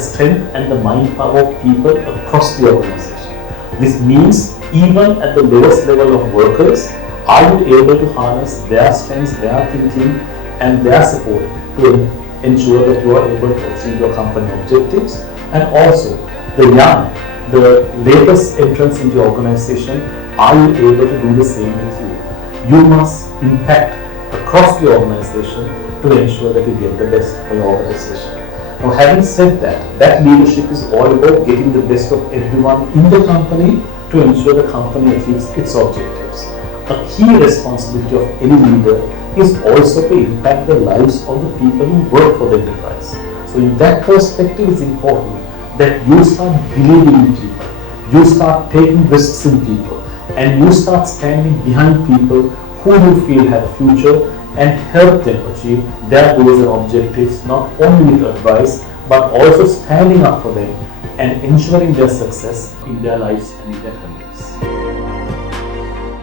strength and the mind power of people across the organization. This means even at the lowest level of workers, are you able to harness their strengths, their thinking and their support to ensure that you are able to achieve your company objectives? And also the young, the latest entrants into your organization, are you able to do the same with you? You must impact across the organization to ensure that you get the best for your organization. Now, having said that, that leadership is all about getting the best of everyone in the company to ensure the company achieves its objectives. A key responsibility of any leader is also to impact the lives of the people who work for the enterprise. So in that perspective, it's important that you start believing in people, you start taking risks in people, and you start standing behind people who you feel have a future and help them achieve their goals and objectives, not only with advice but also standing up for them and ensuring their success in their lives and in their career.